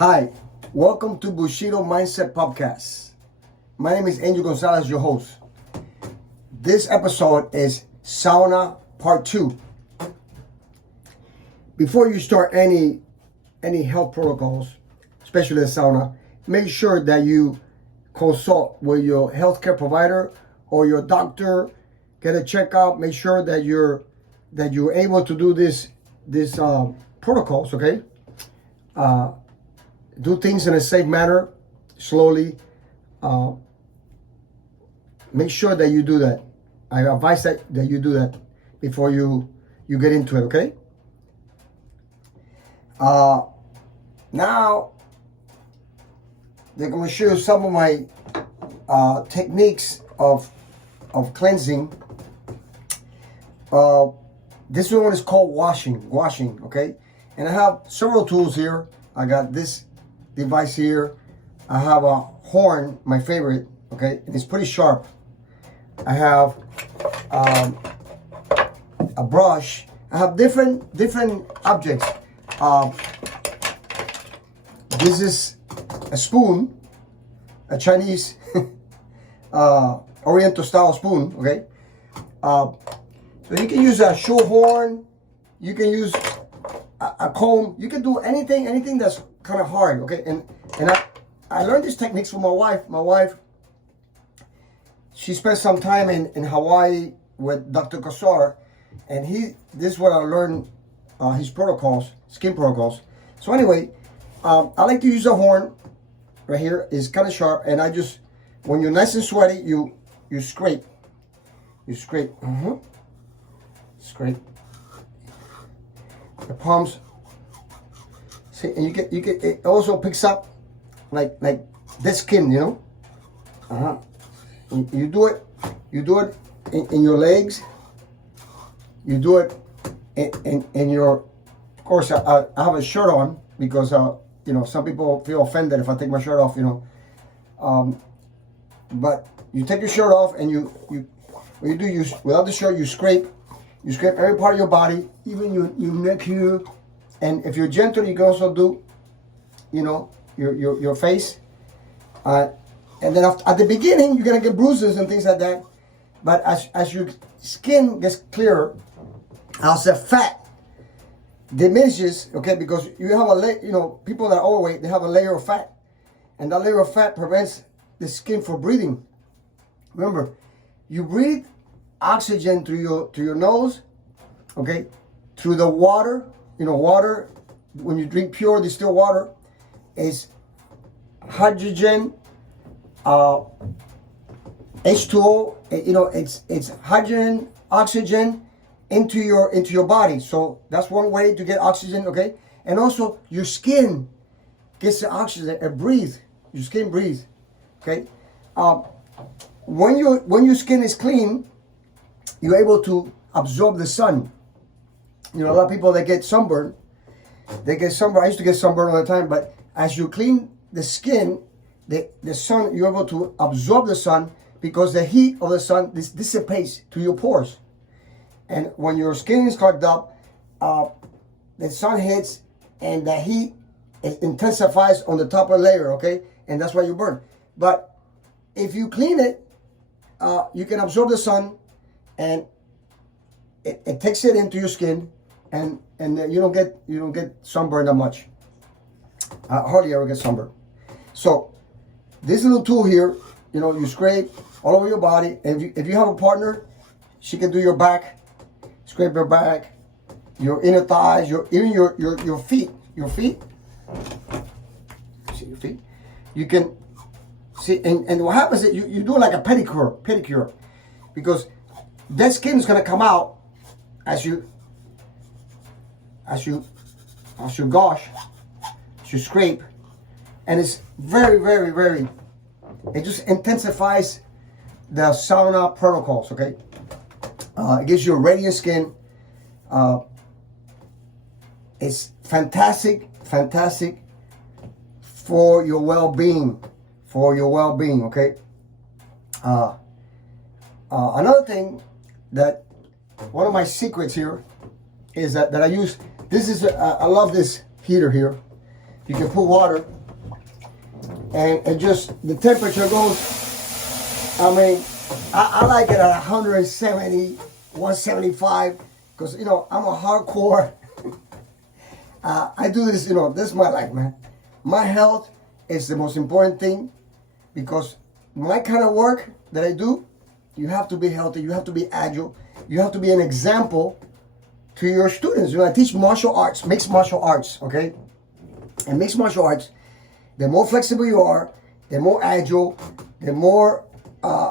Hi, welcome to Bushido Mindset Podcast. My name is Angel Gonzalez, your host. This episode is Sauna Part 2. Before you start any health protocols, especially the sauna, make sure that you consult with your healthcare provider or your doctor. Get a checkup. Make sure that you're able to do these protocols. Okay. Do things in a safe manner, slowly. Make sure that you do that. I advise that you do that before you get into it, okay? Now, they're going to show you some of my techniques of cleansing. This one is called washing, okay? And I have several tools here. I got this device here. I have a horn, my favorite, okay? And it's pretty sharp. I have a brush. I have different objects. This is a spoon, a Chinese Oriental style spoon, okay? So you can use a shoe horn. You can use a comb. You can do anything that's kind of hard, okay? And I learned these techniques from my wife. My wife, she spent some time in Hawaii with Dr. Kasar, and this is what I learned, his protocols, skin protocols. So anyway, I like to use a horn right here. It's kind of sharp, and I just, when you're nice and sweaty, you scrape. You scrape. Scrape the palms. See, and you get it also picks up like dead skin, you know. You do it in your legs. You do it in your. Of course, I have a shirt on because you know, some people feel offended if I take my shirt off, you know. But you take your shirt off and you without the shirt you scrape every part of your body, even your neck here. And if you're gentle, you can also do, you know, your face. And then at the beginning, you're gonna get bruises and things like that. But as your skin gets clearer, as the fat diminishes, okay, because you have you know, people that are overweight, they have a layer of fat, and that layer of fat prevents the skin from breathing. Remember, you breathe oxygen through your nose, okay, through the water. You know, water, when you drink pure distilled water, is hydrogen, H2O. You know, it's hydrogen, oxygen into your body. So that's one way to get oxygen, okay? And also your skin gets the oxygen and breathe. Your skin breathes, okay? When your skin is clean, you're able to absorb the sun. You know, a lot of people that get sunburned, I used to get sunburned all the time, but as you clean the skin, the sun, you're able to absorb the sun because the heat of the sun dissipates through your pores. And when your skin is clogged up, the sun hits and the heat intensifies on the top of the layer, okay? And that's why you burn. But if you clean it, you can absorb the sun, and it takes it into your skin, and you don't get sunburned that much. Hardly ever get sunburned. So this little tool here, you know, you scrape all over your body. And if you have a partner, she can do your back, scrape your back, your inner thighs, even your feet. See your feet. You can see, and what happens is you do like a pedicure, because that skin is gonna come out as you gush, as you scrape, and it's very, very, very, it just intensifies the sauna protocols, okay? It gives you a radiant skin. It's fantastic for your well-being, okay? Another thing that, one of my secrets here is that I use, this is, I love this heater here. You can put water, and it just, the temperature goes, I mean, I like it at 170, 175, because, you know, I'm a hardcore. I do this, you know, this is my life, man. My health is the most important thing, because my kind of work that I do, you have to be healthy, you have to be agile, you have to be an example to your students. You know, I teach martial arts, mixed martial arts, okay? And mixed martial arts, the more flexible you are, the more agile, the more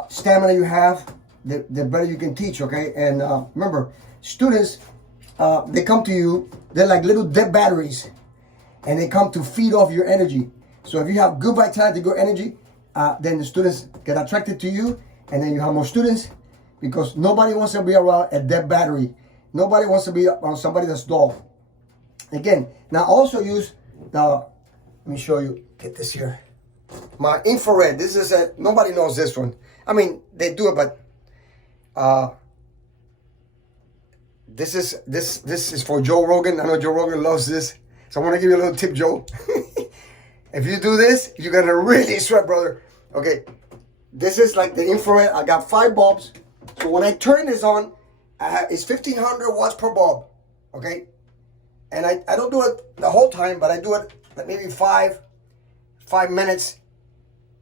stamina you have, the better you can teach, okay? And remember, students, they come to you, they're like little dead batteries, and they come to feed off your energy. So if you have good vitality, good energy, then the students get attracted to you, and then you have more students, because nobody wants to be around a dead battery. Nobody wants to be around somebody that's dull. Again, now also use the, let me show you, get this here. My infrared, this is a, nobody knows this one. I mean, they do it, but this is for Joe Rogan. I know Joe Rogan loves this. So I want to give you a little tip, Joe. If you do this, you're going to really sweat, brother. Okay, this is like the infrared. I got 5 bulbs. So when I turn this on, it's 1500 watts per bulb. Okay, and I don't do it the whole time, but I do it like maybe 5 minutes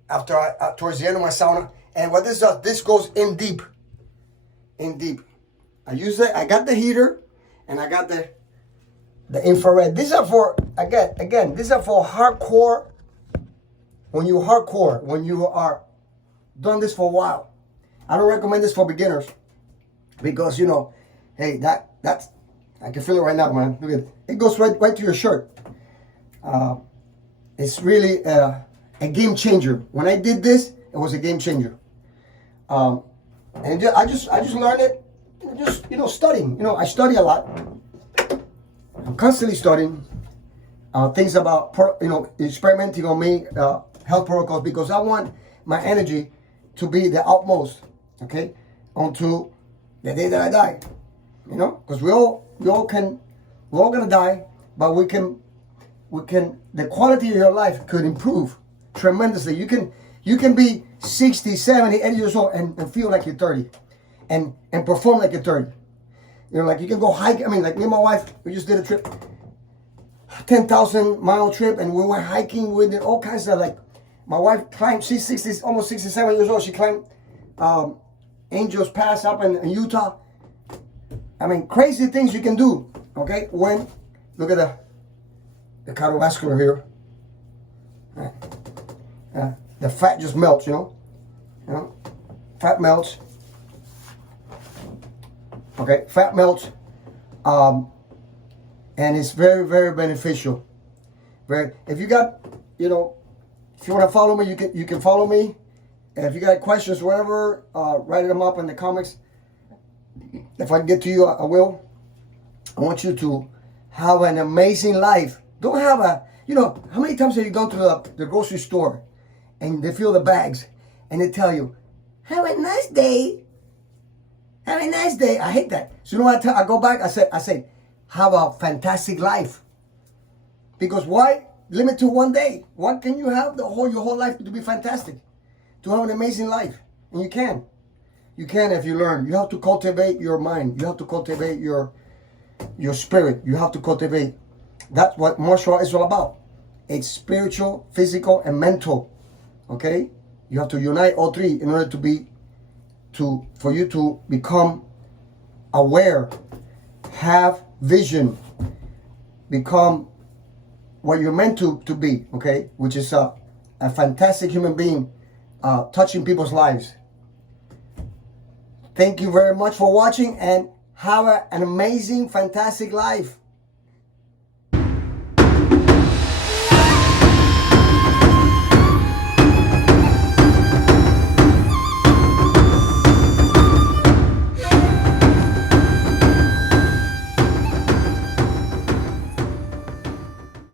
after towards the end of my sauna. And what this does, this goes in deep. In deep. I use it. I got the heater, and I got the infrared. These are for, again, these are for hardcore. When you are done this for a while. I don't recommend this for beginners, because, you know, hey, that's, I can feel it right now, man. Look at it. It goes right to your shirt. It's really a game changer. When I did this, it was a game changer. And I just learned it, just, you know, studying. You know, I study a lot. I'm constantly studying things about, you know, experimenting on me, health protocols, because I want my energy to be the utmost, okay, until the day that I die. You know, because we're all gonna die, but we can, the quality of your life could improve tremendously. You can be 60, 70, 80 years old and feel like you're 30, and perform like you're 30. You know, like you can go hike. I mean, like me and my wife, we just did a trip, 10,000 mile trip, and we went hiking. We did all kinds of, like, my wife climbed, she's 60, almost 67 years old. She climbed Angels Pass up in Utah. I mean, crazy things you can do, okay? When, look at the cardiovascular here. The fat just melts, you know? Fat melts. Okay, fat melts. And it's very, very beneficial. If you got, you know, if you want to follow me, you can follow me. And if you got questions, whatever, write them up in the comments. If I can get to you, I will. I want you to have an amazing life. Don't have a, you know, how many times have you gone to the grocery store and they fill the bags and they tell you, have a nice day. Have a nice day. I hate that. So you know what I go back, I say, have a fantastic life. Because why limit to one day? Why can you have your whole life to be fantastic? To have an amazing life. And you can. You can if you learn. You have to cultivate your mind. You have to cultivate your spirit. You have to cultivate. That's what martial art is all about. It's spiritual, physical, and mental. Okay? You have to unite all three in order for you to become aware, have vision, become what you're meant to be, okay? Which is a fantastic human being, touching people's lives. Thank you very much for watching, and have an amazing, fantastic life.